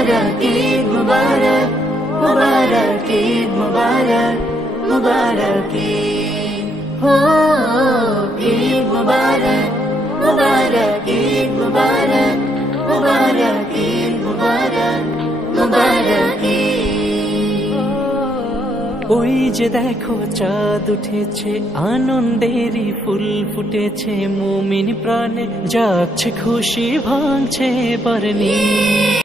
मुबारक ईद मुबारक, मुबारक ईद मुबारक, मुबारक ईद हो ईद मुबारक, मुबारक ईद मुबारक, मुबारक ईद मुबारक, मुबारक ईद। ওই যে দেখো চাঁদ উঠেছে, আনন্দেরই ফুল ফুটেছে, মুমিন প্রাণে যাচ্ছে খুশি, ভাঙছে বরণী।